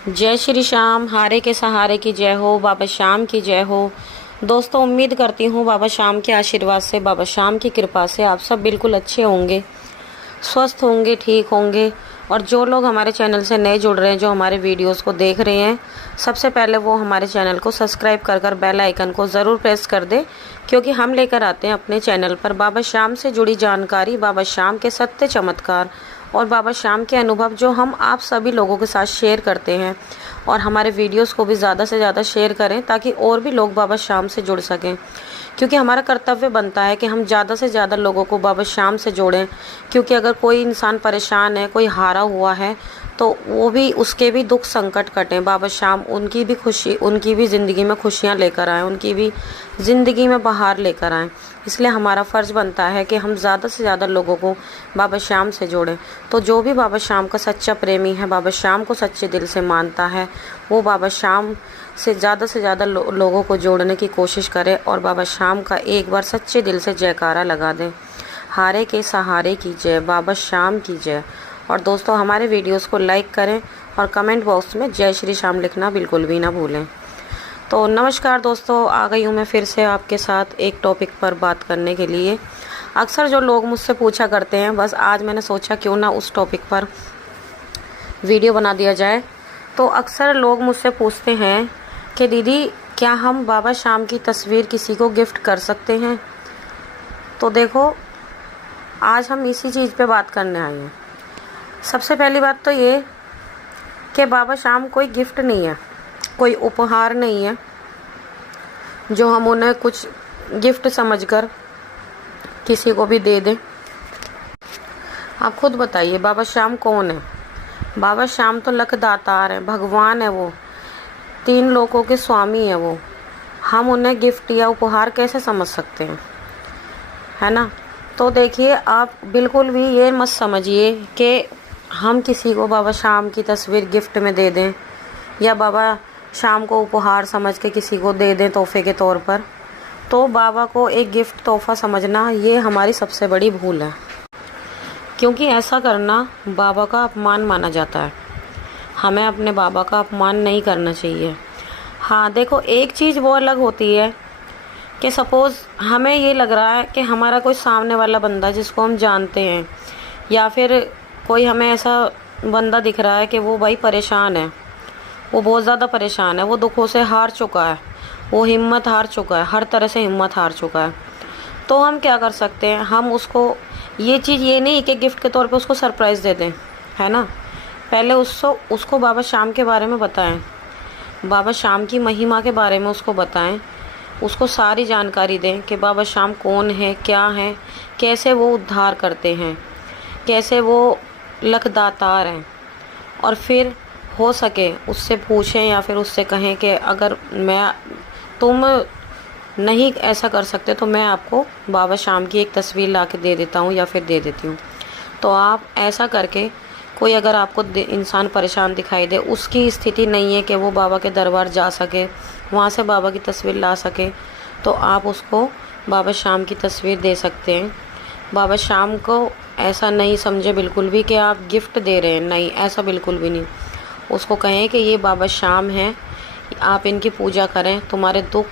जय श्री श्याम। हारे के सहारे की जय हो, बाबा श्याम की जय हो। दोस्तों, उम्मीद करती हूँ बाबा श्याम के आशीर्वाद से, बाबा श्याम की कृपा से आप सब बिल्कुल अच्छे होंगे, स्वस्थ होंगे, ठीक होंगे। और जो लोग हमारे चैनल से नए जुड़ रहे हैं, जो हमारे वीडियोस को देख रहे हैं, सबसे पहले वो हमारे चैनल को सब्सक्राइब कर बेल आइकन को ज़रूर प्रेस कर दे, क्योंकि हम लेकर आते हैं अपने चैनल पर बाबा श्याम से जुड़ी जानकारी, बाबा श्याम के सत्य चमत्कार और बाबा श्याम के अनुभव, जो हम आप सभी लोगों के साथ शेयर करते हैं। और हमारे वीडियोस को भी ज़्यादा से ज़्यादा शेयर करें, ताकि और भी लोग बाबा श्याम से जुड़ सकें, क्योंकि हमारा कर्तव्य बनता है कि हम ज़्यादा से ज़्यादा लोगों को बाबा श्याम से जोड़ें। क्योंकि अगर कोई इंसान परेशान है, कोई हारा हुआ है, तो वो भी, उसके भी दुख संकट कटें। बाबा श्याम उनकी भी खुशी, उनकी भी ज़िंदगी में खुशियाँ लेकर आएँ, उनकी भी ज़िंदगी में बहार लेकर आएँ। इसलिए हमारा फ़र्ज़ बनता है कि हम ज़्यादा से ज़्यादा लोगों को बाबा श्याम से जोड़ें। तो जो भी बाबा श्याम का सच्चा प्रेमी है, बाबा श्याम को सच्चे दिल से मानता है, वो बाबा श्याम से ज़्यादा लोगों को जोड़ने की कोशिश करे और बाबा श्याम का एक बार सच्चे दिल से जयकारा लगा दें। हारे के सहारे की जय, बाबा श्याम की जय। और दोस्तों, हमारे वीडियोस को लाइक करें और कमेंट बॉक्स में जय श्री श्याम लिखना बिल्कुल भी ना भूलें। तो नमस्कार दोस्तों, आ गई हूँ मैं फिर से आपके साथ एक टॉपिक पर बात करने के लिए। अक्सर जो लोग मुझसे पूछा करते हैं, बस आज मैंने सोचा क्यों ना उस टॉपिक पर वीडियो बना दिया जाए। तो अक्सर लोग मुझसे पूछते हैं कि दीदी, क्या हम बाबा श्याम की तस्वीर किसी को गिफ्ट कर सकते हैं? तो देखो, आज हम इसी चीज़ पे बात करने आए हैं। सबसे पहली बात तो ये कि बाबा श्याम कोई गिफ्ट नहीं है, कोई उपहार नहीं है जो हम उन्हें कुछ गिफ्ट समझकर किसी को भी दे दें। आप खुद बताइए, बाबा श्याम कौन है? बाबा श्याम तो लखदातार है, भगवान है, वो 3 लोकों के स्वामी है वो। हम उन्हें गिफ्ट या उपहार कैसे समझ सकते हैं, है ना? तो देखिए, आप बिल्कुल भी ये मत समझिए कि हम किसी को बाबा श्याम की तस्वीर गिफ्ट में दे दें, या बाबा श्याम को उपहार समझ के किसी को दे दें तोहफे के तौर पर। तो बाबा को एक गिफ्ट, तोहफा समझना, ये हमारी सबसे बड़ी भूल है, क्योंकि ऐसा करना बाबा का अपमान माना जाता है। हमें अपने बाबा का अपमान नहीं करना चाहिए। हाँ देखो, एक चीज़ वो अलग होती है कि सपोज़ हमें ये लग रहा है कि हमारा कोई सामने वाला बंदा जिसको हम जानते हैं, या फिर कोई हमें ऐसा बंदा दिख रहा है कि वो भाई परेशान है, वो बहुत ज़्यादा परेशान है, वो दुखों से हार चुका है, वो हिम्मत हार चुका है, हर तरह से हिम्मत हार चुका है। तो हम क्या कर सकते हैं? हम उसको ये चीज़, ये नहीं कि गिफ्ट के तौर पे उसको सरप्राइज़ दे दें, है ना? पहले उसको बाबा श्याम के बारे में बताएं, बाबा श्याम की महिमा के बारे में उसको बताएं, उसको सारी जानकारी दें कि बाबा श्याम कौन है, क्या है, कैसे वो उद्धार करते हैं, कैसे वो लखदातार हैं। और फिर हो सके उससे पूछें या फिर उससे कहें कि अगर तुम नहीं ऐसा कर सकते तो मैं आपको बाबा श्याम की एक तस्वीर ला के दे देता हूँ या फिर दे देती हूँ। तो आप ऐसा करके, कोई अगर आपको इंसान परेशान दिखाई दे, उसकी स्थिति नहीं है कि वो बाबा के दरबार जा सके, वहाँ से बाबा की तस्वीर ला सके, तो आप उसको बाबा श्याम की तस्वीर दे सकते हैं। बाबा श्याम को ऐसा नहीं समझे बिल्कुल भी कि आप गिफ्ट दे रहे हैं, नहीं, ऐसा बिल्कुल भी नहीं। उसको कहें कि ये बाबा श्याम हैं, आप इनकी पूजा करें, तुम्हारे दुख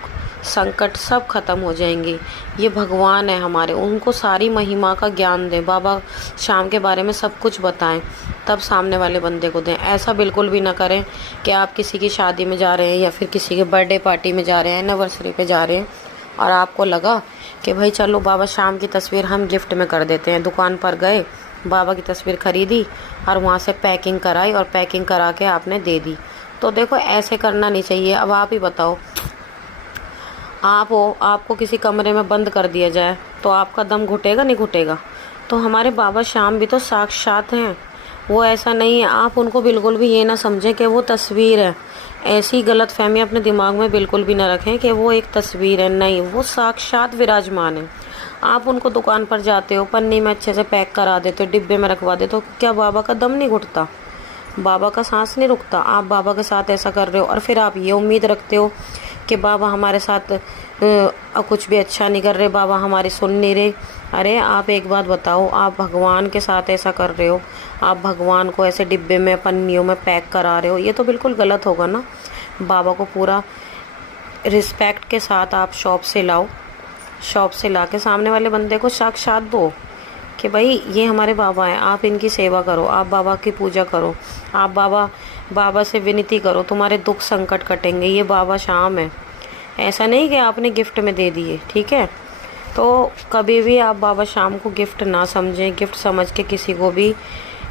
संकट सब खत्म हो जाएंगे। ये भगवान है हमारे, उनको सारी महिमा का ज्ञान दें, बाबा श्याम के बारे में सब कुछ बताएं, तब सामने वाले बंदे को दें। ऐसा बिल्कुल भी ना करें कि आप किसी की शादी में जा रहे हैं या फिर किसी के बर्थडे पार्टी में जा रहे हैं, एनिवर्सरी पे जा रहे हैं, और आपको लगा कि भाई चलो बाबा श्याम की तस्वीर हम गिफ्ट में कर देते हैं। दुकान पर गए, बाबा की तस्वीर खरीदी और वहाँ से पैकिंग कराई और पैकिंग करा के आपने दे दी। तो देखो, ऐसे करना नहीं चाहिए। अब आप ही बताओ, आपको किसी कमरे में बंद कर दिया जाए तो आपका दम घुटेगा, नहीं घुटेगा? तो हमारे बाबा श्याम भी तो साक्षात हैं, वो ऐसा नहीं है। आप उनको बिल्कुल भी ये ना समझें कि वो तस्वीर है। ऐसी गलत फहमी अपने दिमाग में बिल्कुल भी ना रखें कि वो एक तस्वीर है, नहीं, वो साक्षात विराजमान है। आप उनको दुकान पर जाते हो, पन्नी में अच्छे से पैक करा देते हो, डिब्बे में रखवा देते हो, क्या बाबा का दम नहीं घुटता? बाबा का सांस नहीं रुकता? आप बाबा के साथ ऐसा कर रहे हो और फिर आप ये उम्मीद रखते हो कि बाबा हमारे साथ कुछ भी अच्छा नहीं कर रहे, बाबा हमारी सुन नहीं रहे, अरे आप एक बात बताओ, आप भगवान के साथ ऐसा कर रहे हो, आप भगवान को ऐसे डिब्बे में पन्नियों में पैक करा रहे हो, ये तो बिल्कुल गलत होगा ना। बाबा को पूरा रिस्पेक्ट के साथ आप शॉप से लाओ, शॉप से ला के सामने वाले बंदे को साक्षात दो कि भाई ये हमारे बाबा हैं, आप इनकी सेवा करो, आप बाबा की पूजा करो, आप बाबा से विनती करो, तुम्हारे दुख संकट कटेंगे, ये बाबा शाम है। ऐसा नहीं कि आपने गिफ्ट में दे दिए, ठीक है। तो कभी भी आप बाबा शाम को गिफ्ट ना समझें, गिफ्ट समझ के किसी को भी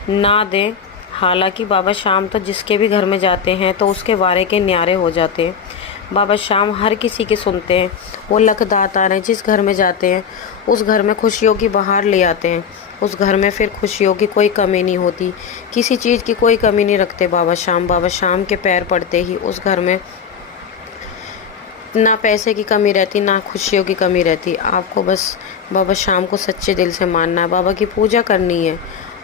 ना दें। हालांकि बाबा शाम तो जिसके भी घर में जाते हैं तो उसके वारे के न्यारे हो जाते हैं। बाबा शाम हर किसी की सुनते हैं, वो लखदाता हैं, जिस घर में जाते हैं उस घर में खुशियों की बहार ले आते हैं, उस घर में फिर खुशियों की कोई कमी नहीं होती, किसी चीज़ की कोई कमी नहीं रखते बाबा शाम। बाबा शाम के पैर पड़ते ही उस घर में ना पैसे की कमी रहती, ना खुशियों की कमी रहती। आपको बस बाबा शाम को सच्चे दिल से मानना है, बाबा की पूजा करनी है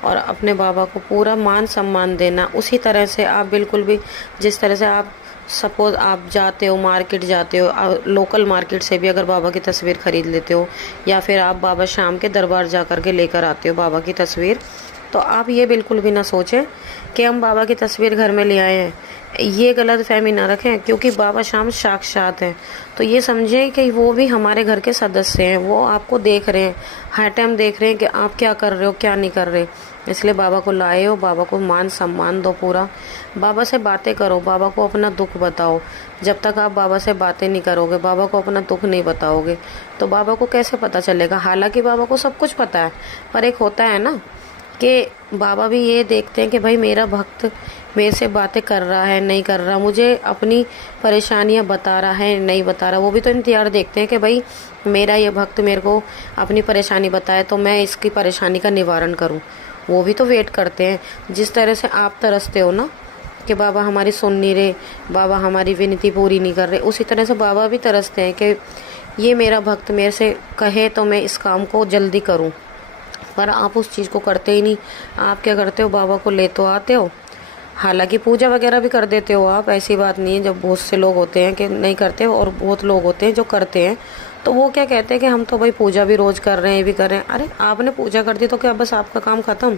और अपने बाबा को पूरा मान सम्मान देना। उसी तरह से आप बिल्कुल भी, जिस तरह से आप सपोज़ आप जाते हो मार्केट जाते हो, लोकल मार्केट से भी अगर बाबा की तस्वीर ख़रीद लेते हो या फिर आप बाबा शाम के दरबार जा कर के लेकर आते हो बाबा की तस्वीर, तो आप ये बिल्कुल भी ना सोचें कि हम बाबा की तस्वीर घर में ले आए हैं, ये गलत फहमी ना रखें। क्योंकि बाबा शाम साक्षात हैं, तो ये समझें कि वो भी हमारे घर के सदस्य हैं, वो आपको देख रहे हैं, हर टाइम देख रहे हैं कि आप क्या कर रहे हो क्या नहीं कर रहे। इसलिए बाबा को लाए हो, बाबा को मान सम्मान दो पूरा, बाबा से बातें करो, बाबा को अपना दुख बताओ। जब तक आप बाबा से बातें नहीं करोगे, बाबा को अपना दुख नहीं बताओगे, तो बाबा को कैसे पता चलेगा। हालांकि बाबा को सब कुछ पता है, पर एक होता है ना कि बाबा भी ये देखते हैं कि भाई मेरा भक्त मेरे से बातें कर रहा है नहीं कर रहा, मुझे अपनी परेशानियां बता रहा है नहीं बता रहा। वो भी तो इंतज़ार देखते हैं कि भाई मेरा ये भक्त मेरे को अपनी परेशानी बताए तो मैं इसकी परेशानी का निवारण करूं। वो भी तो वेट करते हैं। जिस तरह से आप तरसते हो ना कि बाबा हमारी सुन नहीं रहे, बाबा हमारी विनती पूरी नहीं कर रहे, उसी तरह से बाबा भी तरसते हैं कि ये मेरा भक्त मेरे से कहे तो मैं इस काम को जल्दी करूं। पर आप उस चीज़ को करते ही नहीं। आप क्या करते हो, बाबा को ले तो आते हो, हालांकि पूजा वगैरह भी कर देते हो आप, ऐसी बात नहीं है। जब बहुत से लोग होते हैं कि नहीं करते और बहुत लोग होते हैं जो करते हैं, तो वो क्या कहते हैं कि हम तो भाई पूजा भी रोज़ कर रहे हैं, ये भी कर रहे हैं। अरे आपने पूजा कर दी तो क्या बस आपका काम ख़त्म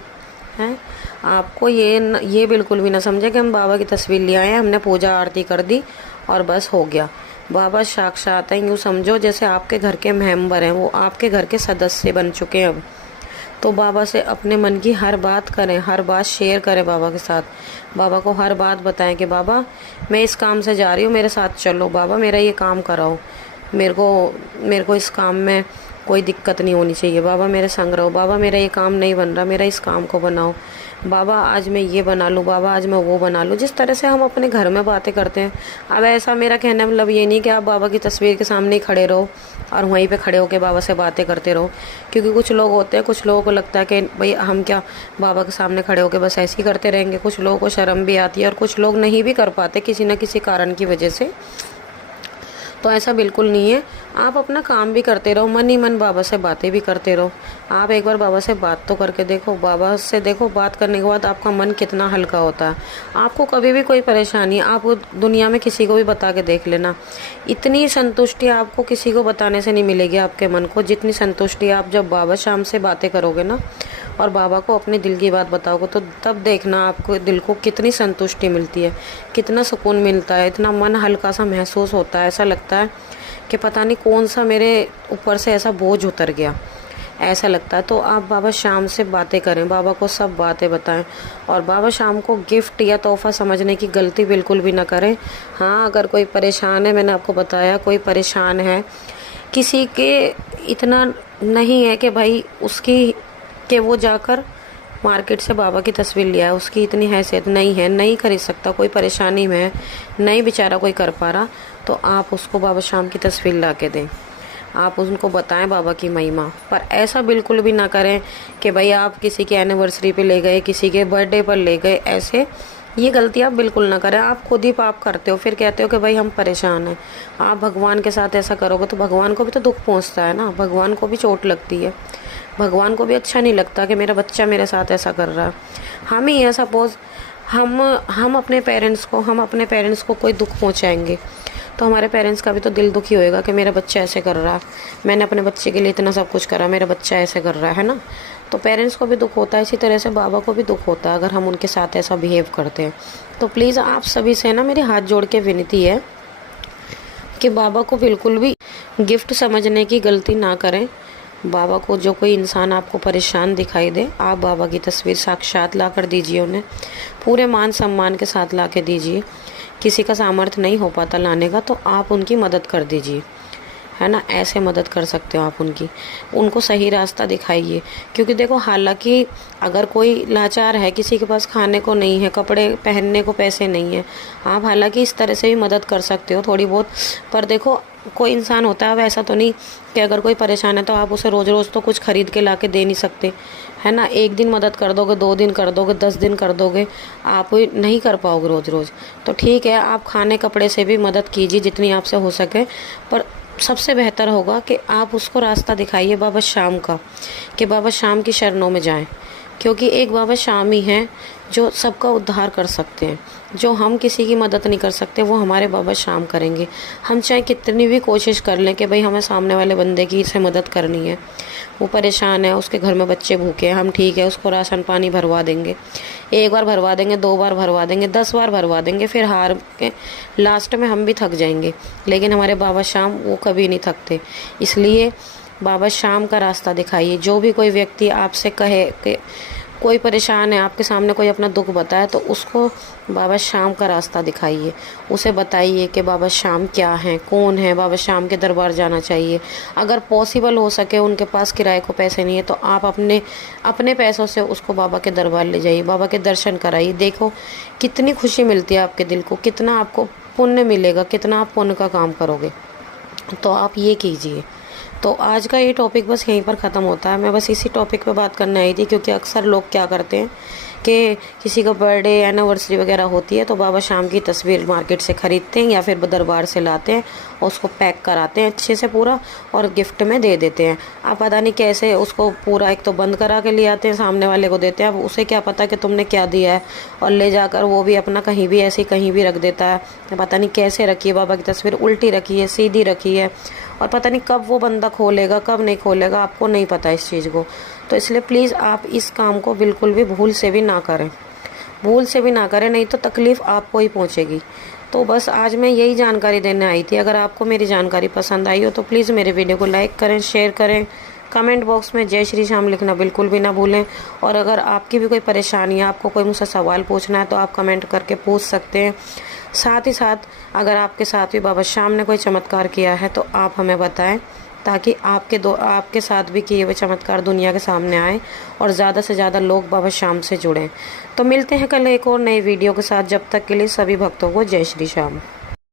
है? आपको ये बिल्कुल भी ना समझे कि हम बाबा की तस्वीर ले आए हैं, हमने पूजा आरती कर दी और बस हो गया। बाबा साक्षात हैं, यूँ समझो जैसे आपके घर के मेंबर हैं, वो आपके घर के सदस्य बन चुके हैं अब। तो बाबा से अपने मन की हर बात करें, हर बात शेयर करें बाबा के साथ। बाबा को हर बात बताएं कि बाबा मैं इस काम से जा रही हूँ, मेरे साथ चलो, बाबा मेरा ये काम कराओ, मेरे को इस काम में कोई दिक्कत नहीं होनी चाहिए, बाबा मेरे संग रहो, बाबा मेरा ये काम नहीं बन रहा, मेरा इस काम को बनाओ, बाबा आज मैं ये बना लूँ, बाबा आज मैं वो बना लूँ। जिस तरह से हम अपने घर में बातें करते हैं। अब ऐसा मेरा कहना मतलब ये नहीं कि आप बाबा की तस्वीर के सामने ही खड़े रहो और वहीं पे खड़े होकर बाबा से बातें करते रहो। क्योंकि कुछ लोग होते हैं, कुछ लोगों को लगता है कि भाई हम क्या बाबा के सामने खड़े होकर बस ऐसे ही करते रहेंगे। कुछ लोगों को शर्म भी आती है और कुछ लोग नहीं भी कर पाते किसी न किसी कारण की वजह से। तो ऐसा बिल्कुल नहीं है, आप अपना काम भी करते रहो, मन ही मन बाबा से बातें भी करते रहो। आप एक बार बाबा से बात तो करके देखो, बाबा से देखो बात करने के बाद आपका मन कितना हल्का होता है। आपको कभी भी कोई परेशानी आप दुनिया में किसी को भी बता के देख लेना, इतनी संतुष्टि आपको किसी को बताने से नहीं मिलेगी आपके मन को, जितनी संतुष्टि आप जब बाबा शाम से बातें करोगे ना और बाबा को अपने दिल की बात बताओगे, तो तब देखना आपको दिल को कितनी संतुष्टि मिलती है, कितना सुकून मिलता है, इतना मन हल्का सा महसूस होता है। ऐसा लगता है कि पता नहीं कौन सा मेरे ऊपर से ऐसा बोझ उतर गया, ऐसा लगता है। तो आप बाबा शाम से बातें करें, बाबा को सब बातें बताएं और बाबा शाम को गिफ्ट या तोहफ़ा समझने की गलती बिल्कुल भी ना करें। हाँ, अगर कोई परेशान है, मैंने आपको बताया कोई परेशान है, किसी के इतना नहीं है कि भाई उसकी कि वो जाकर मार्केट से बाबा की तस्वीर लिया है, उसकी इतनी हैसियत नहीं है, नहीं खरीद सकता, कोई परेशानी में है, नहीं बेचारा कोई कर पा रहा, तो आप उसको बाबा शाम की तस्वीर ला के दें, आप उनको बताएं बाबा की महिमा। पर ऐसा बिल्कुल भी ना करें कि भाई आप किसी के एनिवर्सरी पे ले गए, किसी के बर्थडे पर ले गए, ऐसे ये गलती आप बिल्कुल ना करें। आप खुद ही पाप करते हो, फिर कहते हो कि भाई हम परेशान हैं। आप भगवान के साथ ऐसा करोगे तो भगवान को भी तो दुख पहुँचता है ना, भगवान को भी चोट लगती है, भगवान को भी अच्छा नहीं लगता कि मेरा बच्चा मेरे साथ ऐसा कर रहा है। हम ही है, सपोज़ हम अपने पेरेंट्स को कोई दुख पहुंचाएंगे तो हमारे पेरेंट्स का भी तो दिल दुखी होएगा कि मेरा बच्चा ऐसे कर रहा है, मैंने अपने बच्चे के लिए इतना सब कुछ करा, मेरा बच्चा ऐसे कर रहा है ना। तो पेरेंट्स को भी दुख होता है, इसी तरह से बाबा को भी दुख होता है अगर हम उनके साथ ऐसा बिहेव करते हैं। तो प्लीज़ आप सभी से ना मेरी हाथ जोड़ के विनती है कि बाबा को बिल्कुल भी गिफ्ट समझने की गलती ना करें। बाबा को जो कोई इंसान आपको परेशान दिखाई दे, आप बाबा की तस्वीर साक्षात ला कर दीजिए, उन्हें पूरे मान सम्मान के साथ ला के दीजिए। किसी का सामर्थ्य नहीं हो पाता लाने का तो आप उनकी मदद कर दीजिए, है ना। ऐसे मदद कर सकते हो आप उनकी, उनको सही रास्ता दिखाइए। क्योंकि देखो, हालांकि अगर कोई लाचार है, किसी के पास खाने को नहीं है, कपड़े पहनने को पैसे नहीं है, आप हालांकि इस तरह से भी मदद कर सकते हो थोड़ी बहुत। पर देखो, कोई इंसान होता है, अब ऐसा तो नहीं कि अगर कोई परेशान है तो आप उसे रोज़ रोज़ तो कुछ खरीद के ला के दे नहीं सकते, है ना। एक दिन मदद कर दोगे, 2 दिन कर दोगे, 10 दिन कर दोगे, आप नहीं कर पाओगे रोज़ रोज़। तो ठीक है, आप खाने कपड़े से भी मदद कीजिए जितनी आपसे हो सके। पर सबसे बेहतर होगा कि आप उसको रास्ता दिखाइए बाबा श्याम का, कि बाबा श्याम की शरणों में जाएं। क्योंकि एक बाबा श्याम ही हैं जो सबका उद्धार कर सकते हैं। जो हम किसी की मदद नहीं कर सकते वो हमारे बाबा श्याम करेंगे। हम चाहे कितनी भी कोशिश कर लें कि भाई हमें सामने वाले बंदे की से मदद करनी है, वो परेशान है, उसके घर में बच्चे भूखे हैं, हम ठीक है उसको राशन पानी भरवा देंगे। 1 बार भरवा देंगे, 2 बार भरवा देंगे, 10 बार भरवा देंगे, फिर हार के लास्ट में हम भी थक जाएंगे। लेकिन हमारे बाबा श्याम वो कभी नहीं थकते। इसलिए बाबा श्याम का रास्ता दिखाइए। जो भी कोई व्यक्ति आपसे कहे कि कोई परेशान है, आपके सामने कोई अपना दुख बताए, तो उसको बाबा श्याम का रास्ता दिखाइए। उसे बताइए कि बाबा श्याम क्या हैं, कौन है, बाबा श्याम के दरबार जाना चाहिए। अगर पॉसिबल हो सके, उनके पास किराए को पैसे नहीं है, तो आप अपने पैसों से उसको बाबा के दरबार ले जाइए, बाबा के दर्शन कराइए। देखो कितनी खुशी मिलती है आपके दिल को, कितना आपको पुण्य मिलेगा, कितना आप पुण्य का काम करोगे। तो आप ये कीजिए। तो आज का ये टॉपिक बस यहीं पर ख़त्म होता है। मैं बस इसी टॉपिक पे बात करने आई थी, क्योंकि अक्सर लोग क्या करते हैं कि किसी का बर्थडे एनिवर्सरी वगैरह होती है तो बाबा श्याम की तस्वीर मार्केट से ख़रीदते हैं या फिर दरबार से लाते हैं और उसको पैक कराते हैं अच्छे से पूरा, और गिफ्ट में दे देते हैं। आप पता नहीं कैसे उसको पूरा एक तो बंद करा के ले आते हैं, सामने वाले को देते हैं। अब उसे क्या पता कि तुमने क्या दिया है, और ले जाकर वो भी अपना कहीं भी ऐसे कहीं भी रख देता है। पता नहीं कैसे रखी है बाबा की तस्वीर, उल्टी रखी है, सीधी रखी है, और पता नहीं कब वो बंदा खोलेगा कब नहीं खोलेगा, आपको नहीं पता इस चीज़ को। तो इसलिए प्लीज़ आप इस काम को बिल्कुल भी भूल से भी ना करें, भूल से भी ना करें, नहीं तो तकलीफ़ आपको ही पहुंचेगी। तो बस आज मैं यही जानकारी देने आई थी। अगर आपको मेरी जानकारी पसंद आई हो तो प्लीज़ मेरे वीडियो को लाइक करें, शेयर करें, कमेंट बॉक्स में जय श्री श्याम लिखना बिल्कुल भी ना भूलें। और अगर आपकी भी कोई परेशानी है, आपको कोई मुझसे सवाल पूछना है, तो आप कमेंट करके पूछ सकते हैं। साथ ही साथ अगर आपके साथ भी बाबा श्याम ने कोई चमत्कार किया है तो आप हमें बताएं, ताकि आपके साथ भी किए हुए चमत्कार दुनिया के सामने आए और ज़्यादा से ज़्यादा लोग बाबा श्याम से जुड़ें। तो मिलते हैं कल एक और नई वीडियो के साथ। जब तक के लिए सभी भक्तों को जय श्री श्याम।